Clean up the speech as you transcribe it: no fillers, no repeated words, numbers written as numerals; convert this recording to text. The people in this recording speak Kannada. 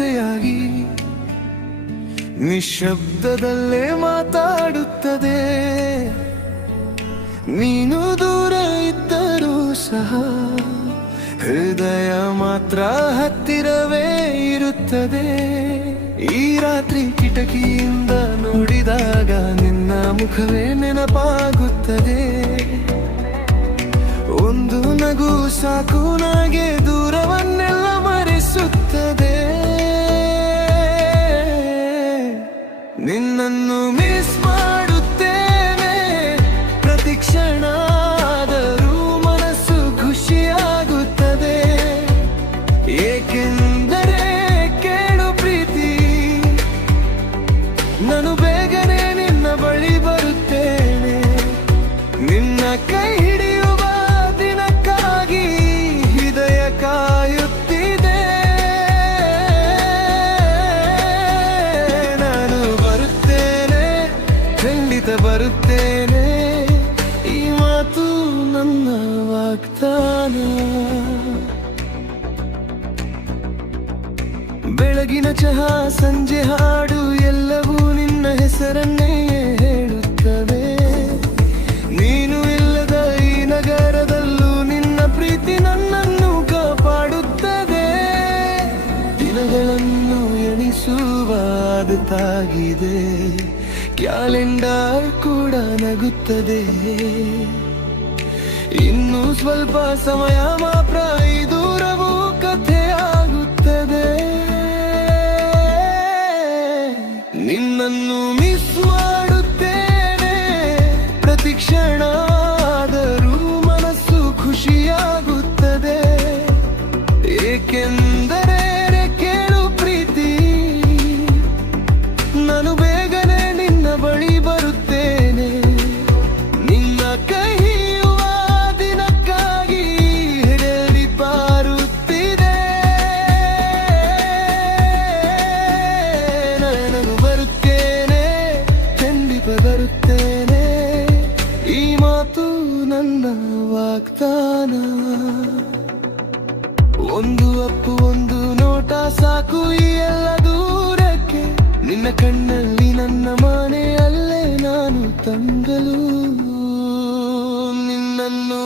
ಜೊತೆಯಾಗಿ ನಿಶಬ್ದದಲ್ಲೇ ಮಾತಾಡುತ್ತದೆ. ನೀನು ದೂರ ಇದ್ದರೂ ಸಹ ಹೃದಯ ಮಾತ್ರ ಹತ್ತಿರವೇ ಇರುತ್ತದೆ. ಈ ರಾತ್ರಿ ಕಿಟಕಿಯಿಂದ ನೋಡಿದಾಗ ನಿನ್ನ ಮುಖವೇ ನೆನಪಾಗುತ್ತದೆ. ಒಂದು ನಗು ಸಾಕು ನನಗೆ ದೂರವನ್ನೆಲ್ಲ ಮರೆಸುತ್ತದೆ. ನಿನ್ನನ್ನು ಮಿಸ್ ಮಾಡುತ್ತೇನೆ ಪ್ರತಿ ಕ್ಷಣ, ಆದರೂ ಮನಸ್ಸು ಖುಷಿಯಾಗುತ್ತದೆ. ಏಕೆಂದರೆ ಕೇಳು ಪ್ರೀತಿ, ನಾನು ಬೇಗನೆ ನಿನ್ನ ಬಳಿ ಬರುತ್ತೇನೆ. ನಿನ್ನ ಕೈ ಹಿಡಿಯುವ ದಿನಕ್ಕಾಗಿ ಹೃದಯ ಕಾಯುತ್ತಿದೆ. ನಾನು ಬರುತ್ತೇನೆ, ಖಂಡಿತ ಬರುತ್ತೇನೆ. ಈ ಮಾತು ನನ್ನ ವಾಗ್ದಾನ. ಬೆಳಗಿನ ಚಹಾ, ಸಂಜೆ ಹಾಡು, ಎಲ್ಲವೂ ನಿನ್ನ ಹೆಸರನ್ನೇ ಹೇಳುತ್ತವೆ. ನೀನು ಇಲ್ಲದ ಈ ನಗರದಲ್ಲೂ ನಿನ್ನ ಪ್ರೀತಿ ನನ್ನನ್ನು ಕಾಪಾಡುತ್ತದೆ. ದಿನಗಳನ್ನು ಎಣಿಸುವ ಆದತಾಗಿದೆ, ಕ್ಯಾಲೆಂಡರ್ ಕೂಡ ನಗುತ್ತದೆ. ಇನ್ನು ಸ್ವಲ್ಪ ಸಮಯ ಮಾತ್ರ, ಈ ದೂರವೂ ಕಥೆಯಾಗುತ್ತದೆ. ನಿನ್ನನ್ನು ಮಿಸ್ ಮಾಡುತ್ತೇನೆ ಪ್ರತಿ ಕ್ಷಣ, ಆದರೂ ಮನಸ್ಸು ಖುಷಿಯಾಗುತ್ತದೆ. ಏಕೆಂದರೆ ಕೇಳು ಪ್ರೀತಿ, ನಾನು ಬೇಗನೆ ನಿನ್ನ ಬಳಿ ಬರುತ್ತೇನೆ. ನಿನ್ನ ಕೈ ಹಿಡಿಯುವ ದಿನಕ್ಕಾಗಿ ಹೃದಯ ಬಾರುತ್ತಿದೆ. ನಾನು ಬರುತ್ತೇನೆ, ಖಂಡಿತ ಬರುತ್ತೇನೆ. ಈ ಮಾತು ನನ್ನ ವಾಗ್ದಾನ. ಒಂದು ಅಪ್ಪು, ಒಂದು ನೋಟ ಸಾಕು ಈ ಎಲ್ಲ ದೂರಕ್ಕೆ. ನಿನ್ನ ಕಣ್ಣಲ್ಲಿ ನನ್ನ ಮನೆಯಲ್ಲೇ ನಾನು ತಂಗಲು. ನಿನ್ನನ್ನು